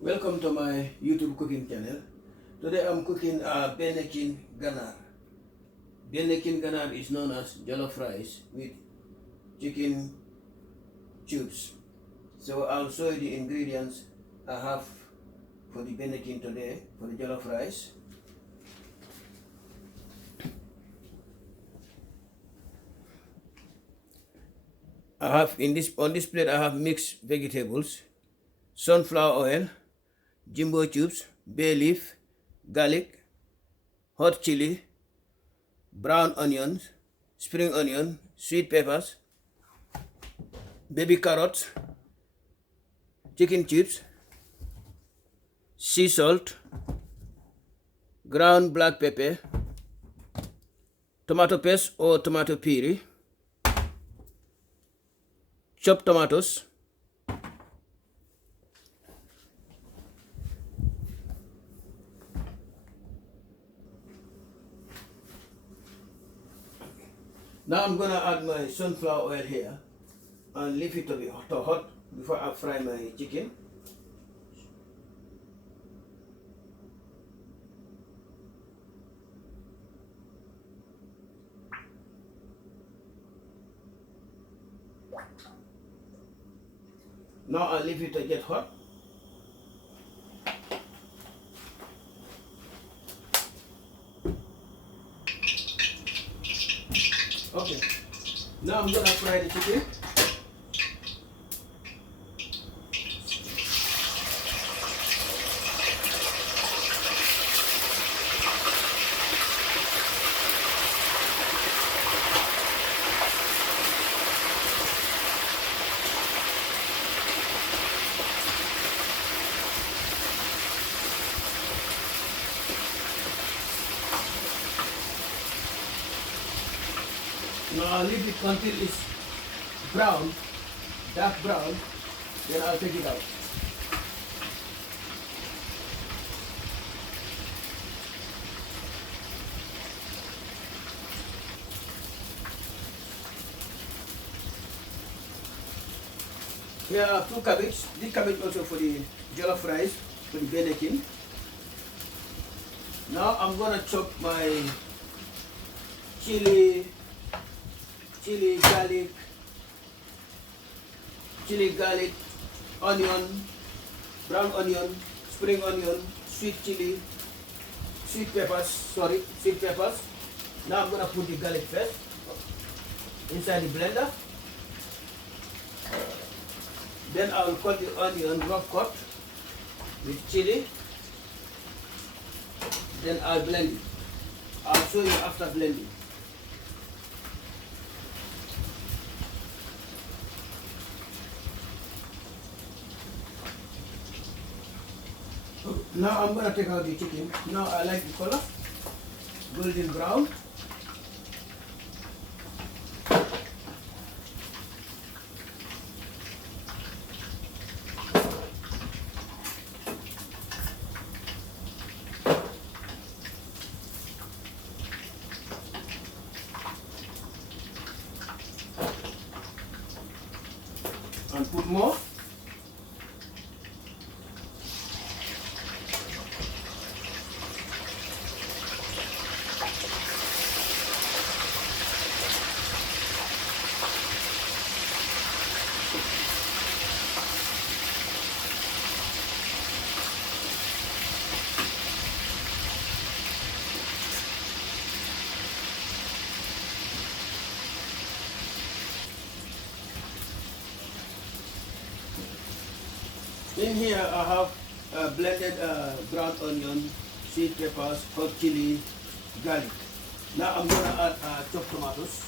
Welcome to my YouTube cooking channel. Today I'm cooking Benachin guinar. Benachin guinar is known as jollof rice with chicken tubes. So I'll show you the ingredients I have for the Benachin today, for the jollof rice. I have on this plate I have mixed vegetables, sunflower oil, jumbo tubes, bay leaf, garlic, hot chili, brown onions, spring onion, sweet peppers, baby carrots, chicken chips, sea salt, ground black pepper, tomato paste or tomato puree, chopped tomatoes, now I'm gonna add my sunflower oil here and leave it to be hot before I fry my chicken. Now I'll leave it to get hot. Okay, now I'm gonna fry the chicken. Now I'll leave it until it's brown, dark brown, then I'll take it out. Here are two cabbage. This cabbage also for the jollof rice, for the Benachin. Now I'm gonna chop my chili, garlic, onion, brown onion, spring onion, sweet chili, sweet peppers. Now I'm gonna put the garlic first inside the blender. Then I will cut the onion rough cut with chili. Then I'll blend it. I'll show you after blending. Now I'm gonna take out the chicken. Now I like the color, golden brown. And put more. In here I have blended brown onion, sweet peppers, hot chili, garlic. Now I'm going to add chopped tomatoes.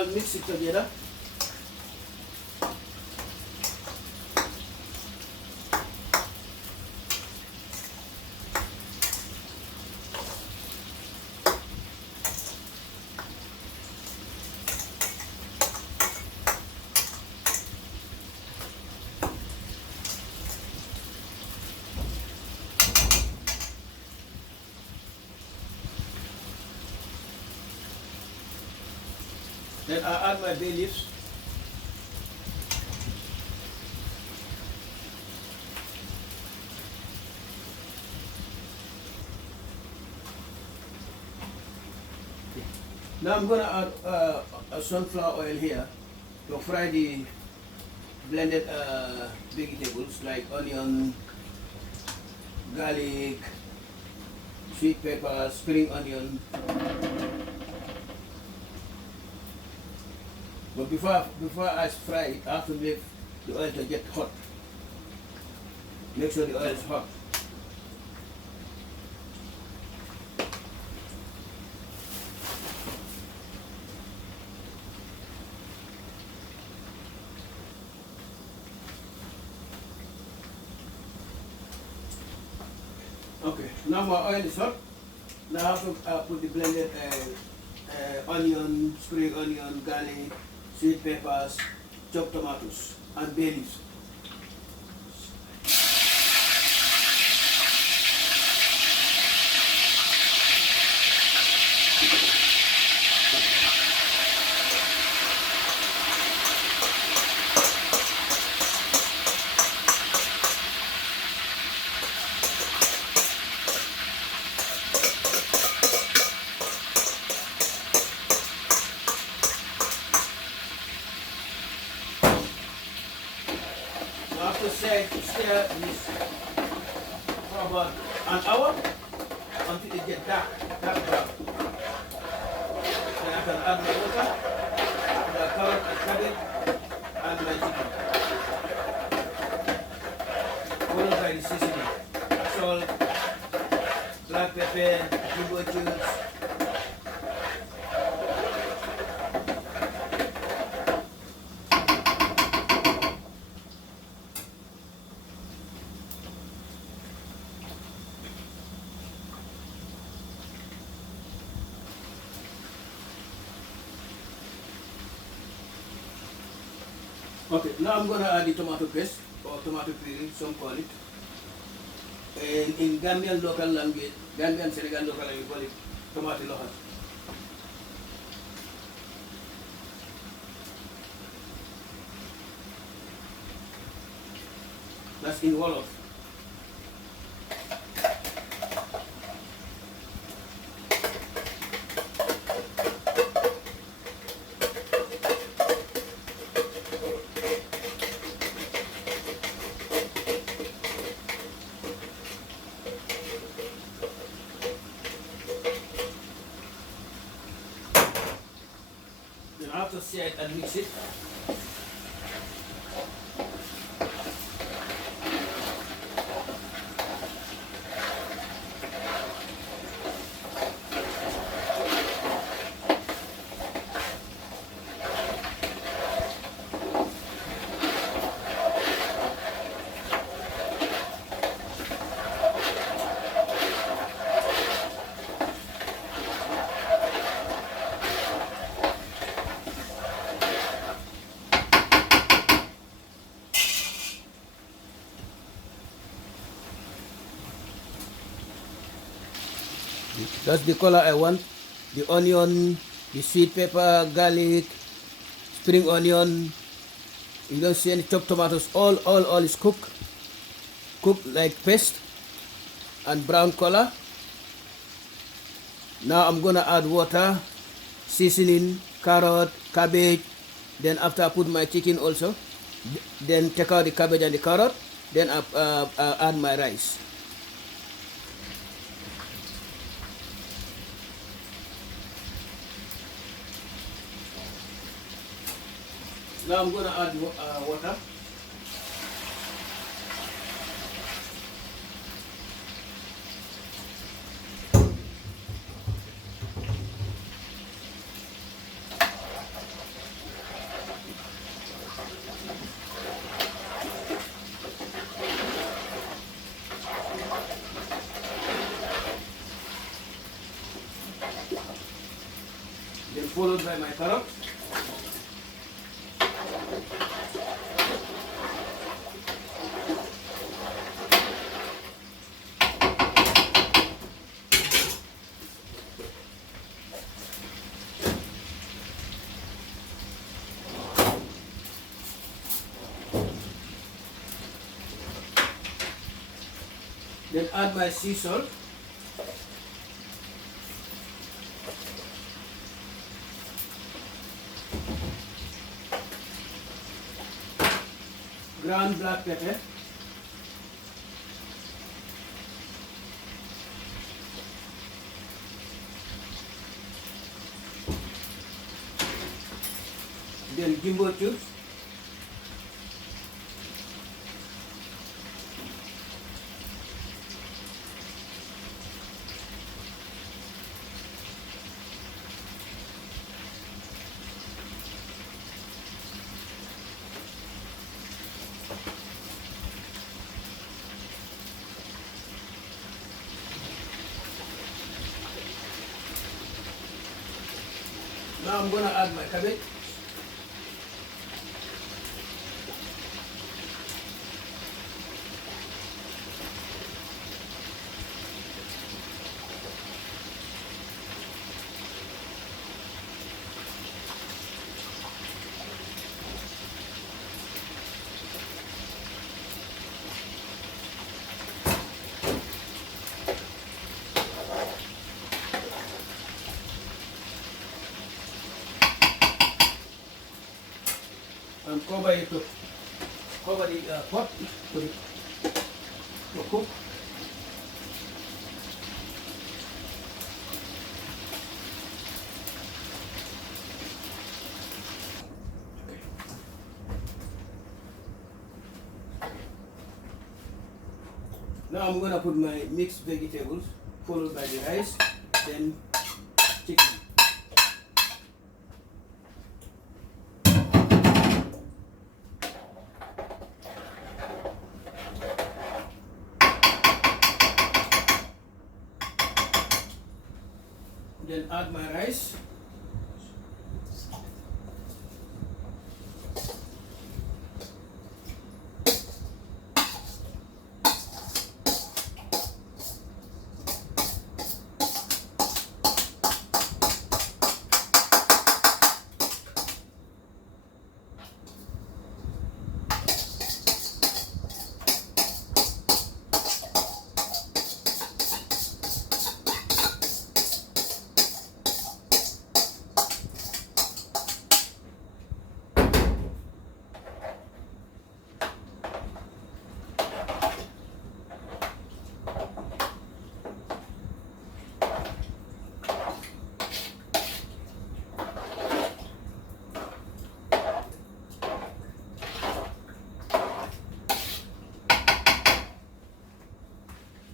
all mix it together. Then I add my bay leaves. Now I'm going to add a sunflower oil here to fry the blended vegetables like onion, garlic, sweet pepper, spring onion. But before I fry it, I have to make the oil to get hot. Make sure the oil is hot. Okay, now my oil is hot. Now I have to put the blended onion, spring onion, garlic, sweet peppers, chopped tomatoes, and bay leaves. After stir this for about an hour until it gets dark brown. Then I can add my water, the carrot and cabbage, and my chicken. Followed by the seasoning, salt, black pepper, ginger juice. Okay, now I'm going to add the tomato paste or tomato puree, some call it. And in Gambian local language, Gambian Senegal local language, we call it tomato lohat. That's in Wolof. Then after sear it and mix it. That's the color I want. The onion, the sweet pepper, garlic, spring onion. You don't see any chopped tomatoes. All is cooked like paste and brown color. Now I'm gonna add water, seasoning, carrot, cabbage. Then after I put my chicken also, then take out the cabbage and the carrot. Then I add my rice. Now I'm going to add water. followed by my carrot. Then add my sea salt. Ground black pepper. Then jumbo cubes. Now I'm gonna add my cabbage. And cover it to cover the pot to cook. Now I'm gonna put my mixed vegetables followed by the rice, then chicken. Then add my rice.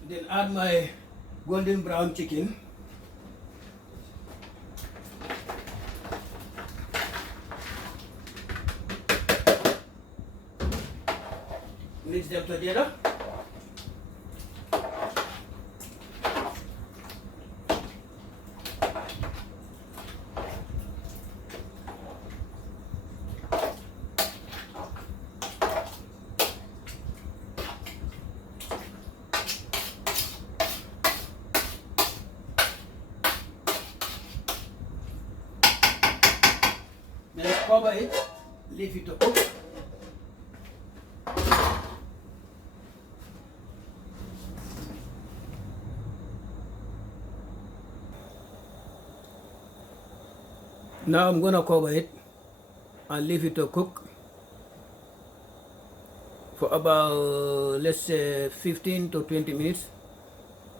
Then add my golden brown chicken. Mix them together. Then cover it, leave it to cook. Now I'm gonna cover it and leave it to cook for about, let's say, 15 to 20 minutes.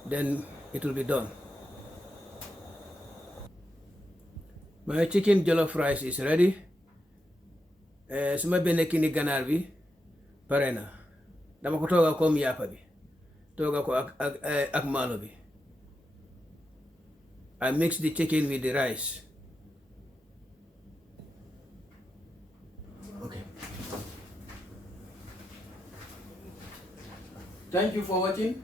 Then it will be done. My chicken jollof rice is ready. Suma Benachin ganar bi pare na. Dama ko toga comme yapa bi. Toga ko ak malo bi. I mix the chicken with the rice. Okay. Thank you for watching.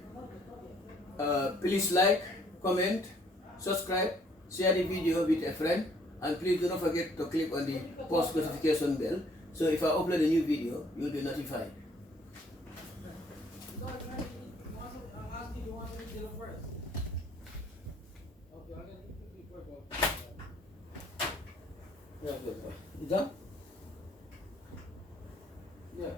Please like, comment, subscribe, share the video with a friend, And please do not forget to click on the post notification bell, so if I upload a new video, you'll be notified. No, I'm asking if you want to eat dinner first. Okay, I'm gonna eat it before go. Yeah, good. You done? Yeah.